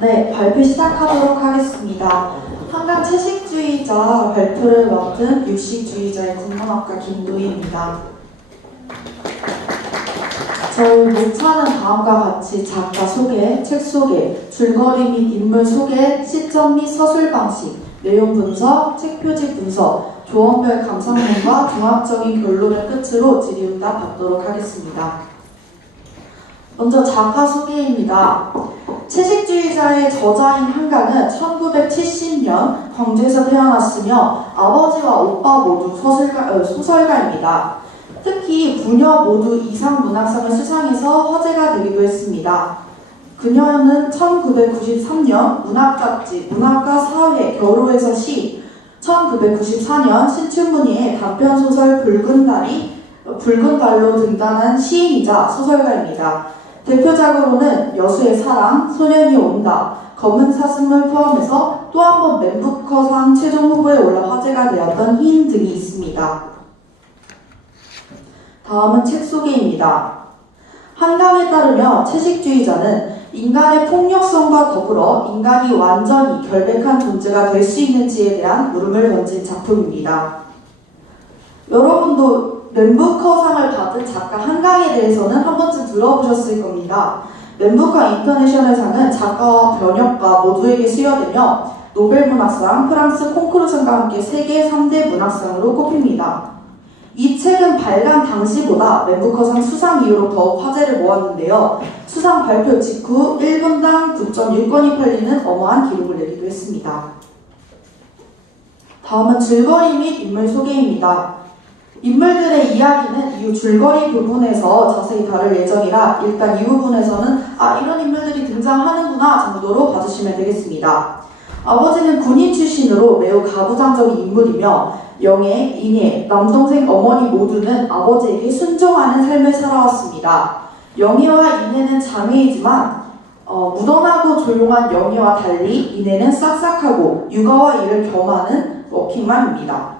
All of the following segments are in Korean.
네, 발표 시작하도록 하겠습니다. 한강 채식주의자 발표를 맡은 육식주의자의 국문학과 김도희입니다. 저희 목차는 다음과 같이 작가 소개, 책 소개, 줄거리 및 인물 소개, 시점 및 서술 방식, 내용 분석, 책 표지 분석, 조언별 감상문과 종합적인 결론을 끝으로 질의응답 받도록 하겠습니다. 먼저 작가 소개입니다. 채식주의자의 저자인 한강은 1970년 광주에서 태어났으며 아버지와 오빠 모두 소설가입니다. 특히 부녀 모두 이상 문학상을 수상해서 화제가 되기도 했습니다. 그녀는 1993년 문학잡지 문학과 사회 겨루에서 시, 1994년 신춘문예의 단편소설 붉은 달로 등단한 시인이자 소설가입니다. 대표작으로는 여수의 사랑, 소년이 온다, 검은 사슴을 포함해서 또 한 번 맨부커상 최종 후보에 올라 화제가 되었던 희인 등이 있습니다. 다음은 책 소개입니다. 한강에 따르면 채식주의자는 인간의 폭력성과 더불어 인간이 완전히 결백한 존재가 될 수 있는지에 대한 물음을 던진 작품입니다. 여러분도 맨부커상을 받은 작가 한강에 대해서는 한 번쯤 들어보셨을 겁니다. 맨부커 인터내셔널상은 작가와 번역가 모두에게 수여되며 노벨문학상, 프랑스 콩쿠르상과 함께 세계 3대 문학상으로 꼽힙니다. 이 책은 발간 당시보다 맨부커상 수상 이후로 더욱 화제를 모았는데요. 수상 발표 직후 1분당 9.6건이 팔리는 어마한 기록을 내기도 했습니다. 다음은 줄거리 및 인물 소개입니다. 인물들의 이야기는 이후 줄거리 부분에서 자세히 다룰 예정이라 일단 이 부분에서는 이런 인물들이 등장하는구나 정도로 봐주시면 되겠습니다. 아버지는 군인 출신으로 매우 가부장적인 인물이며 영애, 인애, 남동생, 어머니 모두는 아버지에게 순종하는 삶을 살아왔습니다. 영애와 인애는 자매이지만 무던하고 조용한 영애와 달리 인애는 싹싹하고 육아와 일을 겸하는 워킹맘입니다.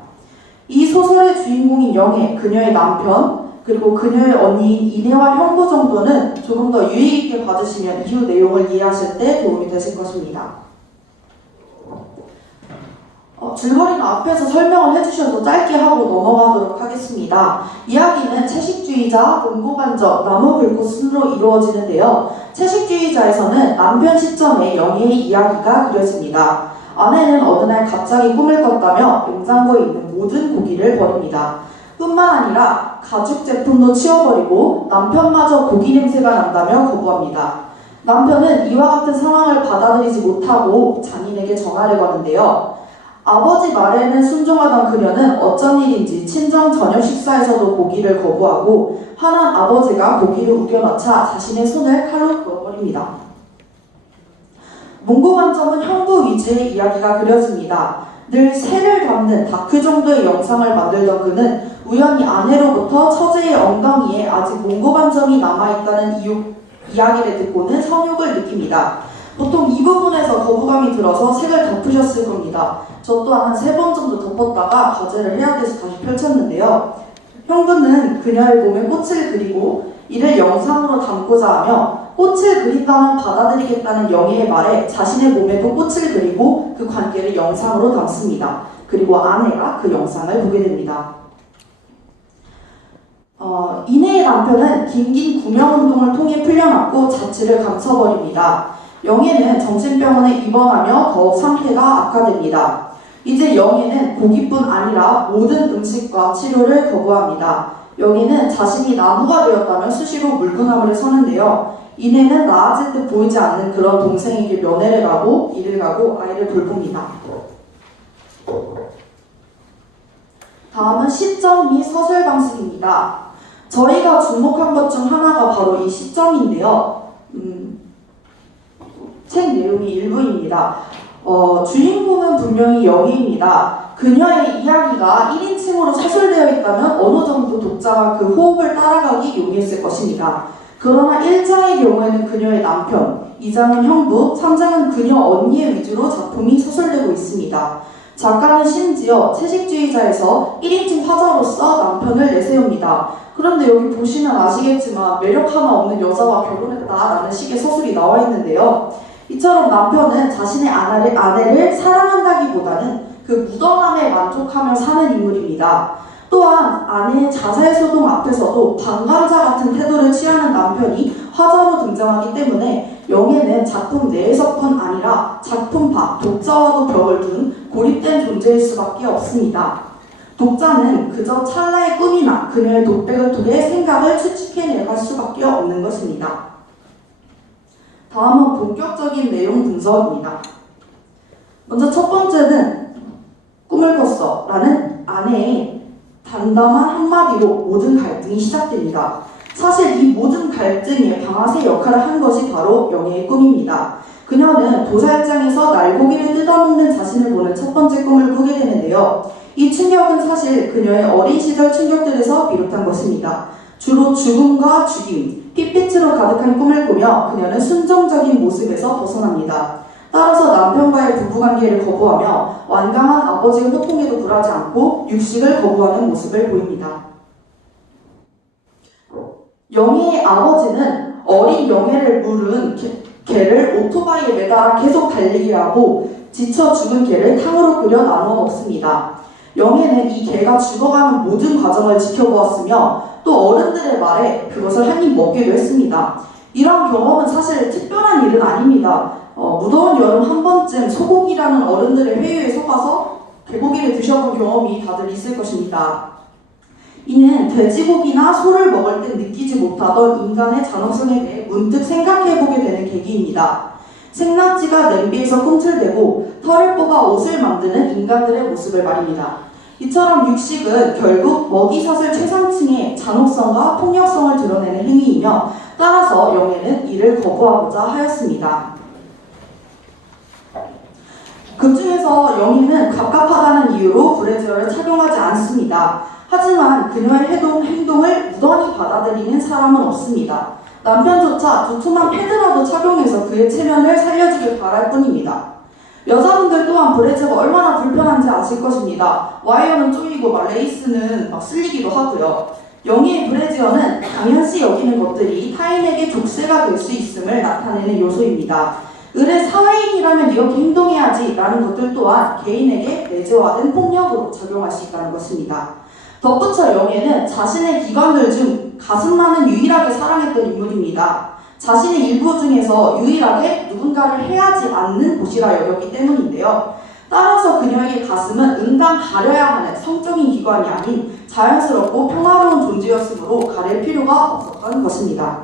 이 소설의 주인공인 영애, 그녀의 남편, 그리고 그녀의 언니인 인애와 형부 정도는 조금 더 유의 있게 봐주시면 이후 내용을 이해하실 때 도움이 되실 것입니다. 줄거리는 앞에서 설명을 해주셔서 짧게 하고 넘어가도록 하겠습니다. 이야기는 채식주의자, 몽고반적, 나무불꽃 순으로 이루어지는데요. 채식주의자에서는 남편 시점에 영애의 이야기가 그려집니다. 아내는 어느 날 갑자기 꿈을 꿨다며 냉장고에 있는 모든 고기를 버립니다. 뿐만 아니라 가죽 제품도 치워버리고 남편마저 고기 냄새가 난다며 거부합니다. 남편은 이와 같은 상황을 받아들이지 못하고 장인에게 전화를 거는데요. 아버지 말에는 순종하던 그녀는 어쩐 일인지 친정 저녁 식사에서도 고기를 거부하고 화난 아버지가 고기를 우겨넣자 자신의 손을 칼로 그어버립니다. 몽고관점은 형부 위주의 이야기가 그려집니다. 늘 새를 담는 다큐 정도의 영상을 만들던 그는 우연히 아내로부터 처제의 엉덩이에 아직 몽고관점이 남아있다는 이야기를 듣고는 성욕을 느낍니다. 보통 이 부분에서 거부감이 들어서 색을 덮으셨을 겁니다. 저 또한 한 3번 정도 덮었다가 과제를 해야 돼서 다시 펼쳤는데요. 형부는 그녀의 몸에 꽃을 그리고 이를 영상으로 담고자 하며 꽃을 그린다면 받아들이겠다는 영애의 말에 자신의 몸에도 꽃을 그리고 그 관계를 영상으로 담습니다. 그리고 아내가 그 영상을 보게 됩니다. 인애의 남편은 긴긴 구명운동을 통해 풀려났고 자취를 감춰버립니다. 영애는 정신병원에 입원하며 더욱 상태가 악화됩니다. 이제 영애는 고기뿐 아니라 모든 음식과 치료를 거부합니다. 영애는 자신이 나무가 되었다며 수시로 물구나무를 서는데요. 인애는 나아질 듯 보이지 않는 그런 동생에게 면회를 가고 일을 가고 아이를 돌봅니다. 다음은 시점 및 서술 방식입니다. 저희가 주목한 것 중 하나가 바로 이 시점인데요. 책 내용이 일부입니다. 주인공은 분명히 영희입니다. 그녀의 이야기가 1인칭으로 서술되어 있다면 어느 정도 독자가 그 호흡을 따라가기 용이했을 것입니다. 그러나 1장의 경우에는 그녀의 남편, 2장은 형부, 3장은 그녀 언니의 위주로 작품이 서술되고 있습니다. 작가는 심지어 채식주의자에서 1인칭 화자로서 남편을 내세웁니다. 그런데 여기 보시면 아시겠지만 매력 하나 없는 여자와 결혼했다라는 식의 서술이 나와 있는데요. 이처럼 남편은 자신의 아내를 사랑한다기보다는 그 무던함에 만족하며 사는 인물입니다. 또한 아내의 자살소동 앞에서도 방관자 같은 태도를 취하는 남편이 화자로 등장하기 때문에 영예는 작품 내에서뿐 아니라 작품 밖 독자와도 벽을 둔 고립된 존재일 수밖에 없습니다. 독자는 그저 찰나의 꿈이나 그녀의 독백을 통해 생각을 추측해내갈 수밖에 없는 것입니다. 다음은 본격적인 내용 분석입니다. 먼저 첫 번째는 꿈을 꿨어 라는 아내의 단담한 한마디로 모든 갈등이 시작됩니다. 사실 이 모든 갈등의 방아쇠 역할을 한 것이 바로 영예의 꿈입니다. 그녀는 도살장에서 날고기를 뜯어먹는 자신을 보는 첫 번째 꿈을 꾸게 되는데요. 이 충격은 사실 그녀의 어린 시절 충격들에서 비롯한 것입니다. 주로 죽음과 죽임, 핏빛으로 가득한 꿈을 꾸며 그녀는 순종적인 모습에서 벗어납니다. 따라서 남편과의 부부관계를 거부하며 완강한 아버지의 호통에도 굴하지 않고 육식을 거부하는 모습을 보입니다. 영예의 아버지는 어린 영예를 물은 개를 오토바이에 매달아 계속 달리게 하고 지쳐 죽은 개를 탕으로 끓여 나누어 먹습니다. 영예는 이 개가 죽어가는 모든 과정을 지켜보았으며 또 어른들의 말에 그것을 한 입 먹기도 했습니다. 이런 경험은 사실 특별한 일은 아닙니다. 무더운 여름 한 번쯤 소고기라는 어른들의 회유에 속아서 개고기를 드셔본 경험이 다들 있을 것입니다. 이는 돼지고기나 소를 먹을 때 느끼지 못하던 인간의 잔혹성에 대해 문득 생각해보게 되는 계기입니다. 생낙지가 냄비에서 꿈틀대고 털을 뽑아 옷을 만드는 인간들의 모습을 말입니다. 이처럼 육식은 결국 먹이사슬 최상층의 잔혹성과 폭력성을 드러내는 행위이며 따라서 영예는 이를 거부하고자 하였습니다. 그 중에서 영예는 갑갑하다는 이유로 브래지어를 착용하지 않습니다. 하지만 그녀의 행동을 무던히 받아들이는 사람은 없습니다. 남편조차 두툼한 패드라도 착용해서 그의 체면을 살려주길 바랄 뿐입니다. 여자분들 또한 브래지어가 얼마나 불편한지 아실 것입니다. 와이어는 쪼이고 레이스는 쓸리기도 하고요. 영예의 브래지어는 당연시 여기는 것들이 타인에게 족쇄가 될 수 있음을 나타내는 요소입니다. 을의 사회인이라면 이렇게 행동해야지 라는 것들 또한 개인에게 내재화된 폭력으로 작용할 수 있다는 것입니다. 덧붙여 영예는 자신의 기관들 중 가슴만은 유일하게 사랑했던 인물입니다. 자신의 일부 중에서 유일하게 누군가를 해하지 않는 곳이라 여겼기 때문인데요. 따라서 그녀에게 가슴은 응당 가려야 하는 성적인 기관이 아닌 자연스럽고 평화로운 존재였으므로 가릴 필요가 없었던 것입니다.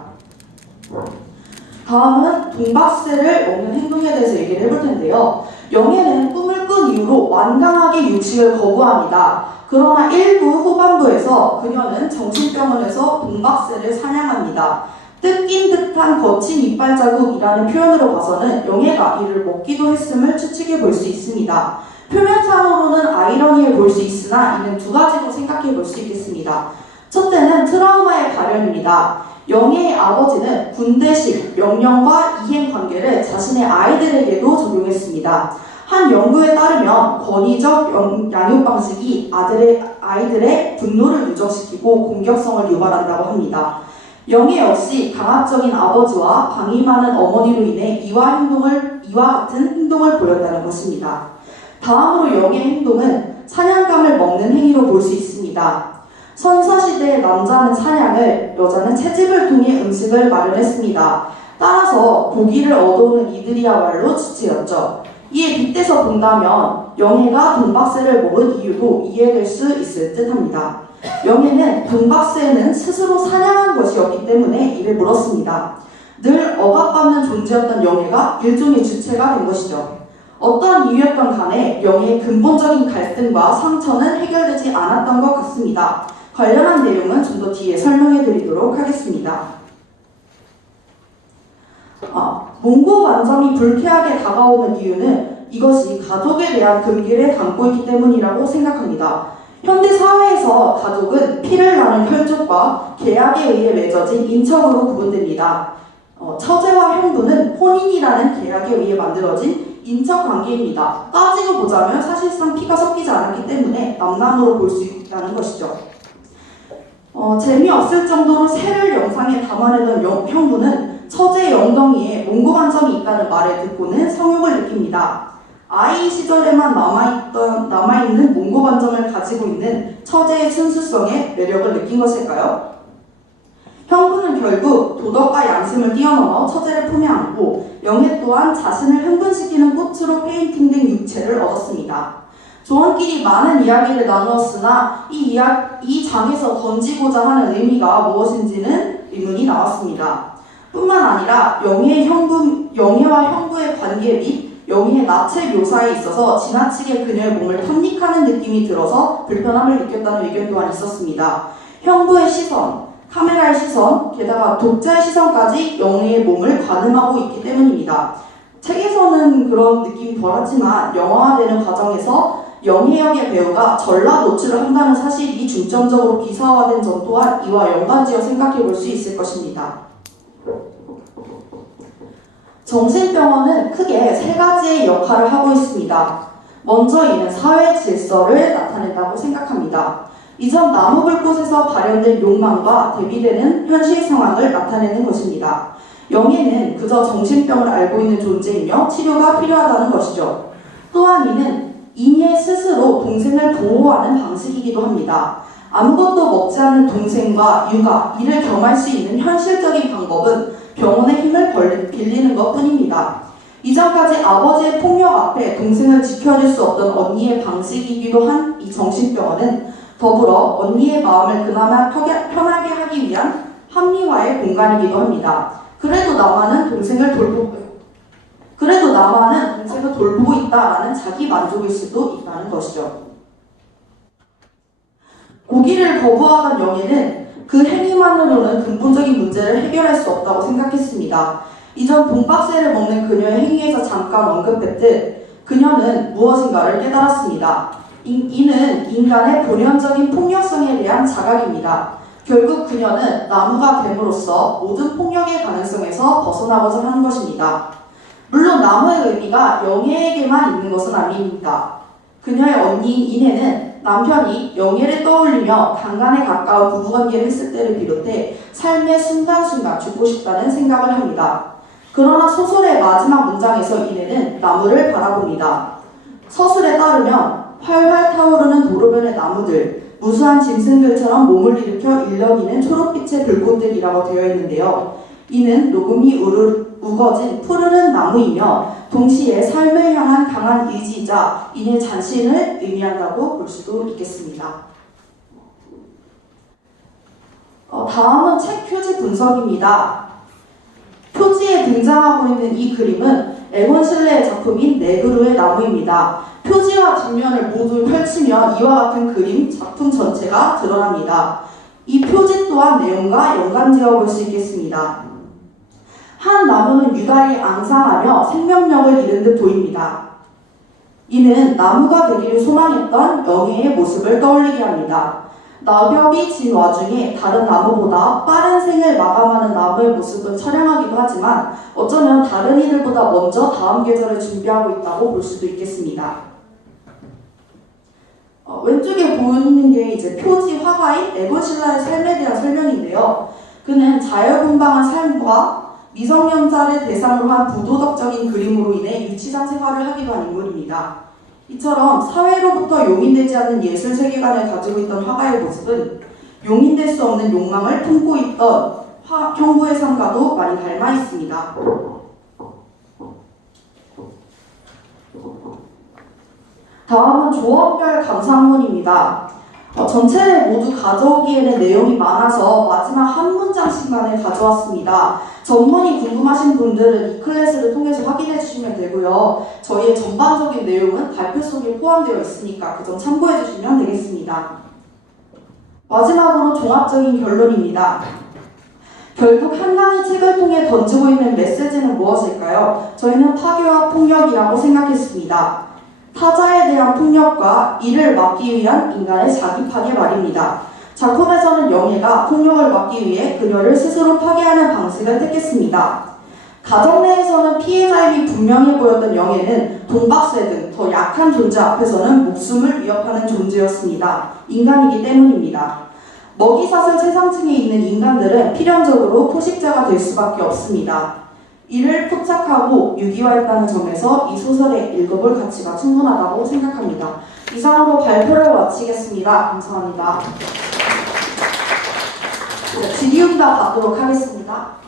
다음은 동박새를 먹는 행동에 대해서 얘기를 해볼 텐데요. 영예는 꿈을 꾼 이후로 완강하게 육식을 거부합니다. 그러나 일부 후반부에서 그녀는 정신병원에서 동박새를 사냥합니다. 뜯긴 듯한 거친 이빨 자국이라는 표현으로 봐서는 영예가 이를 먹기도 했음을 추측해 볼 수 있습니다. 표면상으로는 아이러니해 볼 수 있으나 이는 두 가지로 생각해 볼 수 있겠습니다. 첫째는 트라우마의 발현입니다. 영예의 아버지는 군대식 명령과 이행 관계를 자신의 아이들에게도 적용했습니다. 한 연구에 따르면 권위적 양육 방식이 아이들의 분노를 누적시키고 공격성을 유발한다고 합니다. 영예 역시 강압적인 아버지와 방임하는 어머니로 인해 이와 같은 행동을 보였다는 것입니다. 다음으로 영예의 행동은 사냥감을 먹는 행위로 볼 수 있습니다. 선사시대의 남자는 사냥을, 여자는 채집을 통해 음식을 마련했습니다. 따라서 고기를 얻어오는 이들이야말로 주체였죠. 이에 빗대서 본다면 영예가 동박새를 먹은 이유도 이해될 수 있을 듯합니다. 영예는 동박새는 스스로 사냥한 것이었기 때문에 이를 물었습니다. 늘 억압받는 존재였던 영예가 일종의 주체가 된 것이죠. 어떤 이유였던 간에 영예의 근본적인 갈등과 상처는 해결되지 않았던 것 같습니다. 관련한 내용은 좀 더 뒤에 설명해 드리도록 하겠습니다. 몽고 반점이 불쾌하게 다가오는 이유는 이것이 가족에 대한 금기를 담고 있기 때문이라고 생각합니다. 현대 사회에서 가족은 피를 나눈 혈족과 계약에 의해 맺어진 인척으로 구분됩니다. 처제와 형부는 혼인이라는 계약에 의해 만들어진 인척관계입니다. 따지고 보자면 사실상 피가 섞이지 않았기 때문에 남남으로 볼 수 있다는 것이죠. 재미없을 정도로 새를 영상에 담아내던 형부는 처제의 엉덩이에 몽고관점이 있다는 말을 듣고는 성욕을 느낍니다. 아이 시절에만 남아있는 몽고관점을 가지고 있는 처제의 순수성에 매력을 느낀 것일까요? 형부는 결국 도덕과 양심을 뛰어넘어 처제를 품에 안고 영애 또한 자신을 흥분시키는 꽃으로 페인팅된 육체를 얻었습니다. 조원끼리 많은 이야기를 나누었으나 이 장에서 던지고자 하는 의미가 무엇인지는 의문이 나왔습니다. 뿐만 아니라 영애와 형부의 관계 및 영희의 나체 묘사에 있어서 지나치게 그녀의 몸을 탐닉하는 느낌이 들어서 불편함을 느꼈다는 의견 또한 있었습니다. 형부의 시선, 카메라의 시선, 게다가 독자의 시선까지 영희의 몸을 가늠하고 있기 때문입니다. 책에서는 그런 느낌이 덜하지만 영화화되는 과정에서 영희 역의 배우가 전라 노출을 한다는 사실이 중점적으로 기사화된 점 또한 이와 연관지어 생각해 볼 수 있을 것입니다. 정신병원은 크게 세 가지의 역할을 하고 있습니다. 먼저 이는 사회 질서를 나타낸다고 생각합니다. 이전 나무불꽃에서 발현된 욕망과 대비되는 현실 상황을 나타내는 것입니다. 영예는 그저 정신병을 앓고 있는 존재이며 치료가 필요하다는 것이죠. 또한 이는 인예 스스로 동생을 보호하는 방식이기도 합니다. 아무것도 먹지 않는 동생과 육아, 이를 겸할 수 있는 현실적인 방법은 병원의 힘을 빌리는 것 뿐입니다. 이전까지 아버지의 폭력 앞에 동생을 지켜줄 수 없던 언니의 방식이기도 한 이 정신병원은 더불어 언니의 마음을 그나마 편하게 하기 위한 합리화의 공간이기도 합니다. 그래도 나만은 동생을 돌보고 있다라는 자기 만족일 수도 있다는 것이죠. 고기를 거부하던 영애는 그 행위만으로는 근본적인 문제를 해결할 수 없다고 생각했습니다. 이전 돈박스를 먹는 그녀의 행위에서 잠깐 언급했듯 그녀는 무엇인가를 깨달았습니다. 이는 인간의 본연적인 폭력성에 대한 자각입니다. 결국 그녀는 나무가 됨으로써 모든 폭력의 가능성에서 벗어나고자 하는 것입니다. 물론 나무의 의미가 영애에게만 있는 것은 아닙니다. 그녀의 언니인 인애는 남편이 영애를 떠올리며 강간에 가까운 부부관계를 했을 때를 비롯해 삶의 순간순간 죽고 싶다는 생각을 합니다. 그러나 소설의 마지막 문장에서 인애는 나무를 바라봅니다. 서술에 따르면 활활 타오르는 도로변의 나무들, 무수한 짐승들처럼 몸을 일으켜 일렁이는 초록빛의 불꽃들이라고 되어 있는데요. 이는 녹음이 우거진 푸르른 나무이며 동시에 삶을 향한 강한 의지이자 인의 자신을 의미한다고 볼 수도 있겠습니다. 다음은 책 표지 분석입니다. 표지에 등장하고 있는 이 그림은 에곤 실레의 작품인 네그루의 나무입니다. 표지와 뒷면을 모두 펼치면 이와 같은 그림, 작품 전체가 드러납니다. 이 표지 또한 내용과 연관지어 볼 수 있겠습니다. 한 나무는 유달리 앙상하며 생명력을 잃은 듯 보입니다. 이는 나무가 되기를 소망했던 영예의 모습을 떠올리게 합니다. 낙엽이 진 와중에 다른 나무보다 빠른 생을 마감하는 나무의 모습은 처량하기도 하지만 어쩌면 다른 이들보다 먼저 다음 계절을 준비하고 있다고 볼 수도 있겠습니다. 왼쪽에 보이는 게 이제 표지 화가인 에곤 실라의 삶에 대한 설명인데요. 그는 자유분방한 삶과 미성년자를 대상으로 한 부도덕적인 그림으로 인해 유치장 생활을 하기도 한 인물입니다. 이처럼 사회로부터 용인되지 않는 예술 세계관을 가지고 있던 화가의 모습은 용인될 수 없는 욕망을 품고 있던 형부의 삶과도 많이 닮아 있습니다. 다음은 조원별 감상문입니다. 전체를 모두 가져오기에는 내용이 많아서 마지막 한 문장씩만을 가져왔습니다. 전문이 궁금하신 분들은 이 클래스를 통해서 확인해 주시면 되고요. 저희의 전반적인 내용은 발표 속에 포함되어 있으니까 그 점 참고해 주시면 되겠습니다. 마지막으로 종합적인 결론입니다. 결국 한강의 책을 통해 던지고 있는 메시지는 무엇일까요? 저희는 파괴와 폭력이라고 생각했습니다. 타자에 대한 폭력과 이를 막기 위한 인간의 자기 파괴 말입니다. 작품에서는 영예가 폭력을 막기 위해 그녀를 스스로 파괴하는 방식을 택했습니다. 가정 내에서는 피해자임이 분명해 보였던 영애는 동박새 등 더 약한 존재 앞에서는 목숨을 위협하는 존재였습니다. 인간이기 때문입니다. 먹이사슬 최상층에 있는 인간들은 필연적으로 포식자가 될 수밖에 없습니다. 이를 포착하고 유기화했다는 점에서 이 소설의 읽어볼 가치가 충분하다고 생각합니다. 이상으로 발표를 마치겠습니다. 감사합니다. 질의응답 받도록 하겠습니다.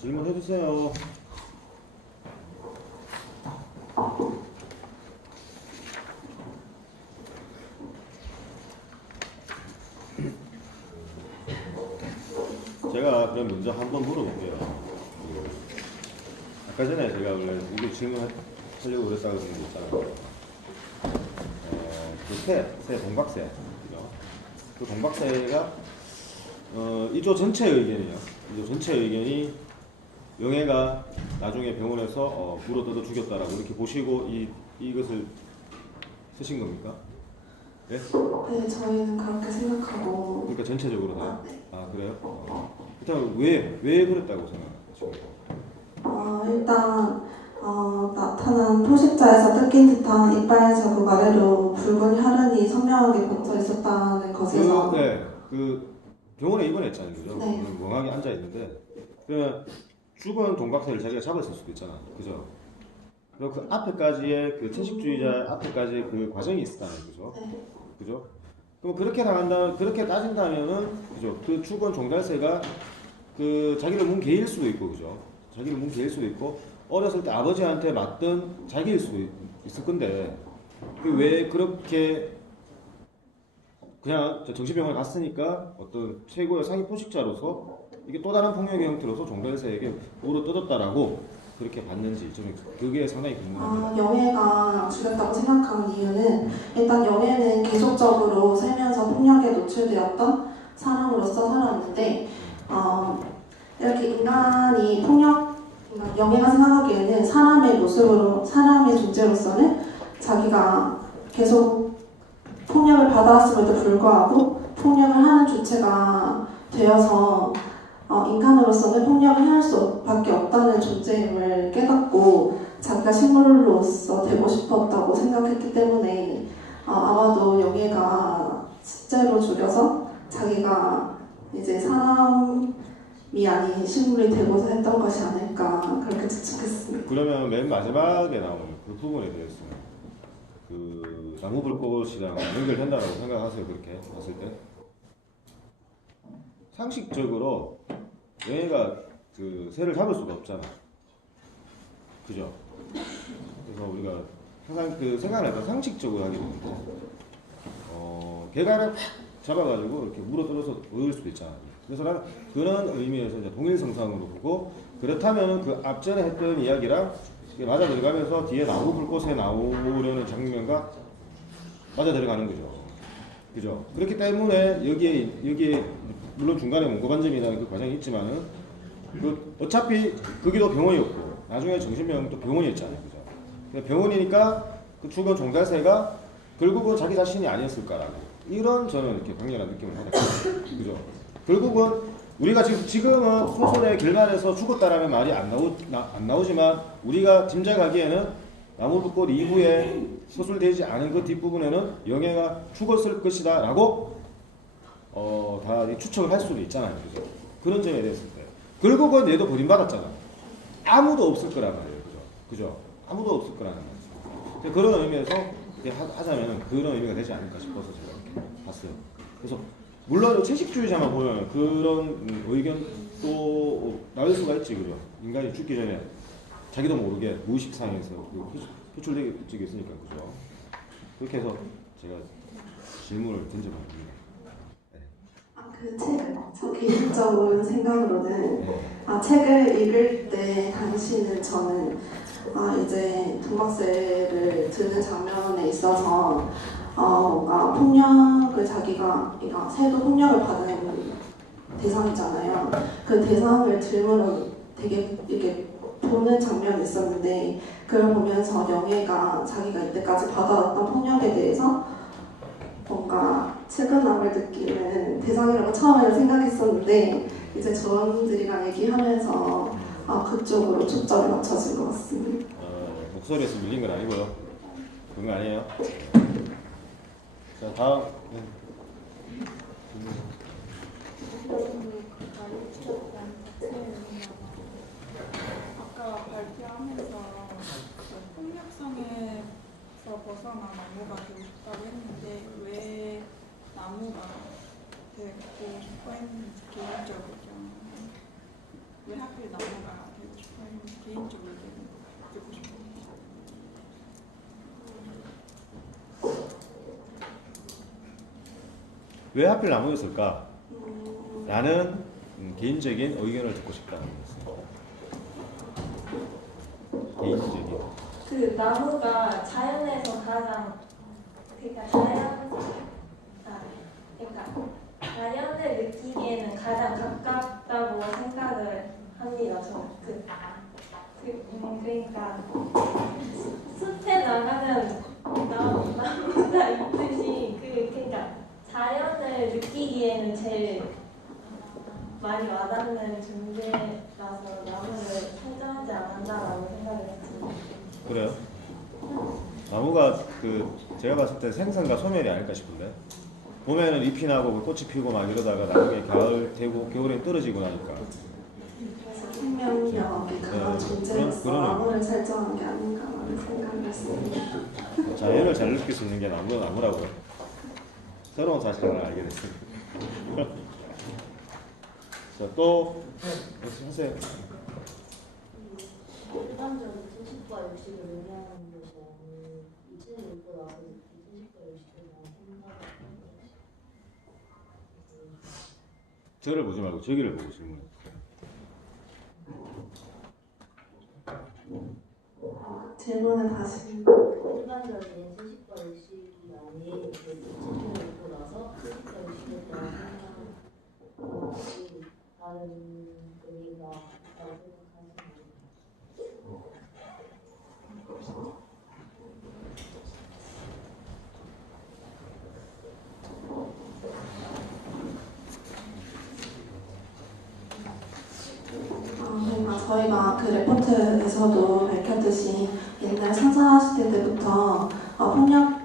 질문해주세요. 제가 그럼 먼저 한번 물어볼게요. 아까 전에 제가 원래 이거 질문하려고 그랬다고 그런 거 있잖아요. 새 동박새. 그죠? 그 동박새가 이조 전체 의견이요. 이조 전체 의견이 영애가 나중에 병원에서 물어 뜯어 죽였다라고 이렇게 보시고 이것을 쓰신 겁니까? 네? 네, 저희는 그렇게 생각하고. 그러니까 전체적으로 다? 아, 네. 아 그래요? 그렇다면 왜 그랬다고 생각하십니까? 일단 나타난 포식자에서 뜯긴 듯한 이빨 자국 아래로 붉은 혈흔이 선명하게 붙어 있었다는 것에서. 그 병원에 입원했잖아요, 그죠? 네. 멍하게 앉아 있는데 그러면 죽은 동박새를 자기가 잡았을 수도 있잖아, 그죠? 그리고 그 앞에까지의 그 채식주의자 앞에까지 그 과정이 있었다는 거죠, 네. 그죠? 그럼 그렇게 따진다면은 그죠? 그 죽은 종달새가 그 자기를 문 개일 수도 있고, 그죠? 자기를 문 개일 수도 있고 어렸을 때 아버지한테 맞던 자기일 수도 있을 건데 그 왜 그렇게 그냥 정신병원에 갔으니까 어떤 최고의 상위 포식자로서 이게 또 다른 폭력의 형태로서 종달새에게 물어 뜯었다라고 그렇게 봤는지 좀 그게 상당히 궁금합니다. 영애가 죽였다고 생각하는 이유는 일단 영애는 계속적으로 살면서 폭력에 노출되었던 사람으로서 살았는데 이렇게 인간이 영애가 생각하기에는 사람의 모습으로 사람의 존재로서는 자기가 계속 폭력을 받아왔음에도 불구하고 폭력을 하는 주체가 되어서 인간으로서는 폭력을 할 수밖에 없다는 존재임을 깨닫고 자기가 식물로서 되고 싶었다고 생각했기 때문에 아마도 영애가 실제로 죽여서 자기가 이제 사람이 아닌 식물이 되고자 했던 것이 아닐까 그렇게 추측했습니다. 그러면 맨 마지막에 나오는 그 부분에 대해서는 그 나무 불꽃이랑 연결된다라고 생각하세요? 그렇게 봤을 때 상식적으로 영애가 그 새를 잡을 수가 없잖아, 그죠? 그래서 우리가 항상 그 생각을 할때 상식적으로 하게 되는데 개가를 확 잡아가지고 이렇게 물어뜯어서 보일 수도 있잖아. 그래서 나는 그런 의미에서 이제 동일성상으로 보고 그렇다면 그 앞전에 했던 이야기랑 맞아 들어가면서 뒤에 나무 불꽃에 나오려는 장면과 맞아 들어가는 거죠. 그죠? 그렇기 때문에 여기에 물론 중간에 원고반점이라는 그 과정이 있지만은 그 어차피 거기도 병원이었고 나중에 정신병원도 병원이었잖아요. 그죠? 근데 병원이니까 그 죽은 종달새가 결국은 자기 자신이 아니었을까라고 이런 저는 이렇게 강렬한 느낌을 받았거든요. 그죠? 결국은 우리가 지금은 소설의 결말에서 죽었다라는 말이 안 나오지만 우리가 짐작하기에는 나무불꽃 이후에 서술되지 않은 그 뒷부분에는 영애가 죽었을 것이다 라고 다 추측을 할 수도 있잖아요. 그죠? 그런 점에 대해서 결국은 얘도 버림받았잖아. 아무도 없을 거란 말이에요. 그죠? 아무도 없을 거라는 말이죠. 그런 의미에서 하자면 그런 의미가 되지 않을까 싶어서 제가 이렇게 봤어요. 그래서 물론 채식주의자만 보면 그런 의견도 나올 수가 있지. 그죠? 인간이 죽기 전에 자기도 모르게 무의식상에서 표출되기 있으니까. 그죠? 그렇게 해서 제가 질문을 던져봤습니다. 그 책을 저 개인적인 생각으로는 책을 읽을 때 당시는 저는 이제 동박새를 드는 장면에 있어서 뭔가 폭력을 자기가 그러니까 새도 폭력을 받은 대상이잖아요. 그 대상을 들므로 되게 이렇게 보는 장면이 있었는데 그걸 보면서 영애가 자기가 이때까지 받아왔던 폭력에 대해서 뭔가 측은함을 느끼는 대상이라고 처음에는 생각했었는데 이제 조원들이랑 얘기하면서 그쪽으로 초점이 맞춰진 것 같습니다. 목소리에서 밀린 건 아니고요. 그런 거 아니에요. 자, 다음. 아까 발표하면서 폭력성에서 벗어난 나무가 되고 싶다고 했는데 왜 나무가 되고 싶어 했는지 개인적으로 왜 하필 나무가 되고 싶어 했는지 개인적으로 듣고 싶어요. 왜 하필 나무였을까? 라는 개인적인 의견을 듣고 싶다는 거였어요. 개인적인. 그 나무가 자연에서 가장 그러니까 자연을 느끼기에는 가장 가깝다고 생각을 합니다. 그러니까 숲에 나가면 나무가 있듯이 그러니까 자연을 느끼기에는 제일 많이 와닿는 존재라서 나무를 선정하지 않았다라고 생각을 했습니다. 그래요? 나무가 제가 봤을 때 생선과 소멸이 아닐까 싶은데 봄에는 잎이 나고 꽃이 피고 막 이러다가 나중에 가을 되고 겨울에 떨어지고 나니까 생명력이 강한 존재로서 그런 나무를 설정한 게 아닌가라는 생각을 했습니다. 자연을 잘 느낄 수 있는 게 나무라고요. 새로운 사실을 알게 됐습니다. 자, 또 하세요. 일반적으로 채식과 육식을 의미하는 것이 아닌 이 책을 읽고 나서 채식과 육식에 대한 생각을 하는 것이 저를 보지 말고 저기를 보고 질문해. 질문을 다시. 일반적인 채식과 육식이 아닌 그 책을 읽고 나서 채식과 육식에 대한 생각을 하는 다른 의미가 있다고 생각하시나요? 그러니까 저희가 그 레포트에서도 밝혔듯이 옛날 상상화 시대 때부터 폭력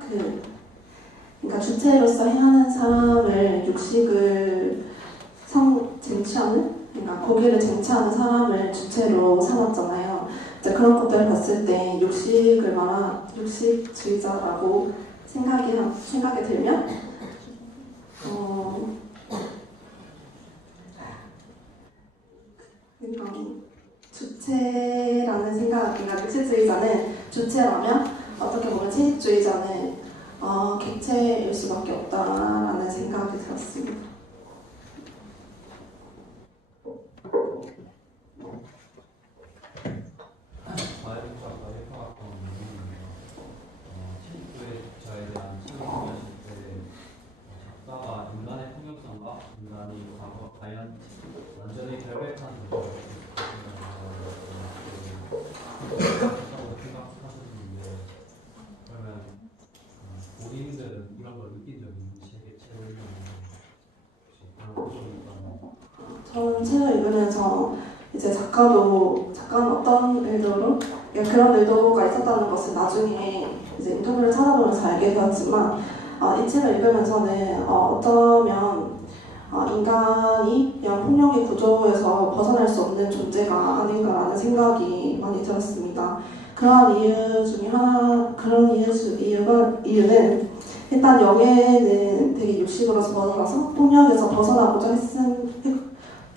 그러니까 주체로서 행하는 사람을 육식을 쟁취하는 그러니까 고기를 쟁취하는 사람을 주체로 삼았잖아요. 이제 그런 것들을 봤을 때 육식을 말한 육식주의자라고 생각이 들면 그러니까 주체라는 생각, 그러니까 육식주의자는 주체라면 어떻게 보면 채식주의자는 객체일 수밖에 없다라는 생각이 들었습니다. 채식주의자에 대한 책을 쓰실 때 작가가 인간의 폭력성과 인간이 과거 과연 완전히 결백한 존재라고 생각하셨는데 그러면 본인들은 이런 걸 느낀 적이 있는지 책을 읽으면서 저는 책을 읽으면서 이제 작가는 어떤 의도로 그런 의도가 있었다는 것을 나중에 이제 인터뷰를 찾아보면서 알게 되었지만 이 책을 읽으면서는 어쩌면 인간이 이런 폭력의 구조에서 벗어날 수 없는 존재가 아닌가라는 생각이 많이 들었습니다. 그런 이유는 일단 영예는 되게 육식으로서 벗어나서 폭력에서 벗어나고자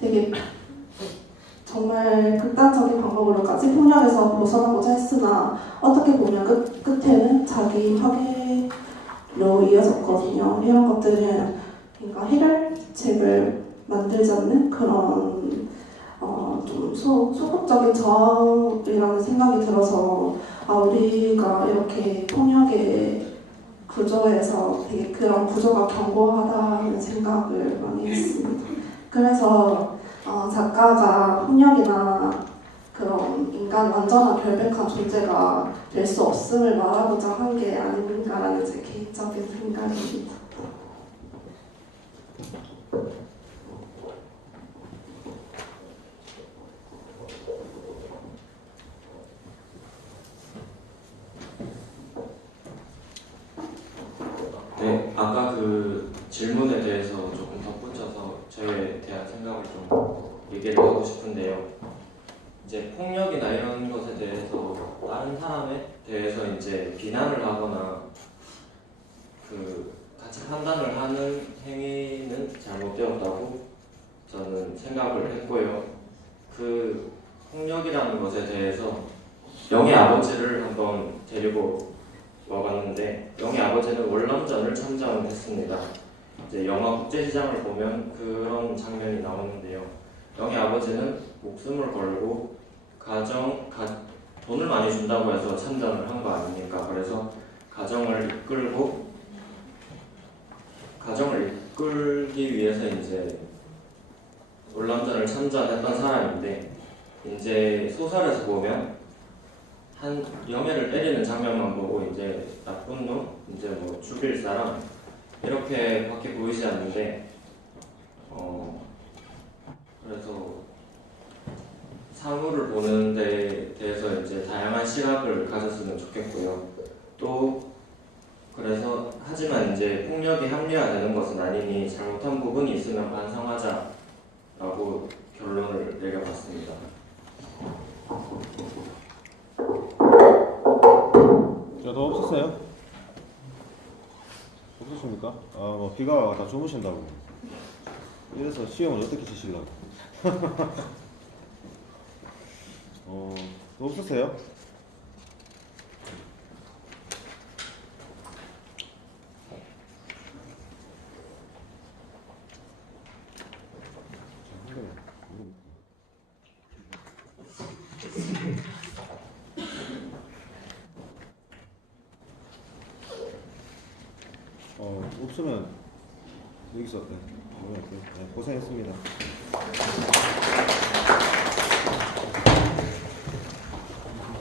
되게 정말 극단적인 방법으로까지 폭력에서 벗어나고자 했으나 어떻게 보면 끝에는 자기 혁의로 이어졌거든요. 이런 것들은 그러니까 해결책을 만들지 않는 그런 좀 소극적인 저항이라는 생각이 들어서 우리가 이렇게 폭력에 구조에서 되게 그런 구조가 견고하다는 생각을 많이 했습니다. 그래서 작가가 폭력이나 그런 인간 완전한 결백한 존재가 될 수 없음을 말하고자 한 게 아닌가라는 제 개인적인 생각입니다. 네, 아까 그 질문에 대해서 조금 덧붙여서 저에 대한 생각을 좀 얘기를 하고 싶은데요. 이제 폭력이나 이런 것에 대해서 다른 사람에 대해서 이제 비난을 하거나 그 같이 판단을 하는 행위는 잘못되었다고 저는 생각을 했고요. 그 폭력이라는 것에 대해서 영의 아버지를 한번 데리고 와봤는데 영의 아버지는 월남전을 참전을 했습니다. 이제 영화 국제시장을 보면 그런 장면이 나오는데요. 영의 아버지는 목숨을 걸고 돈을 많이 준다고 해서 참전을 한 거 아닙니까? 그래서 가정을 이끌기 위해서 이제 월남전을 참전했던 사람인데 이제 소설에서 보면 한 영애를 때리는 장면만 보고 이제 나쁜 놈, 이제 뭐 죽일 사람 이렇게밖에 보이지 않는데 그래서 사물을 보는 데 대해서 이제 다양한 시각을 가졌으면 좋겠고요. 또 그래서 하지만 이제 폭력이 합리화되는 것은 아니니 잘못한 부분이 있으면 반성하자라고 결론을 내려봤습니다. 자, 더 없었어요? 없었습니까? 뭐 비가 와서 다 주무신다고. 이래서 시험을 어떻게 치시려고? 더 없었어요? 없으면 여기서 고생했습니다.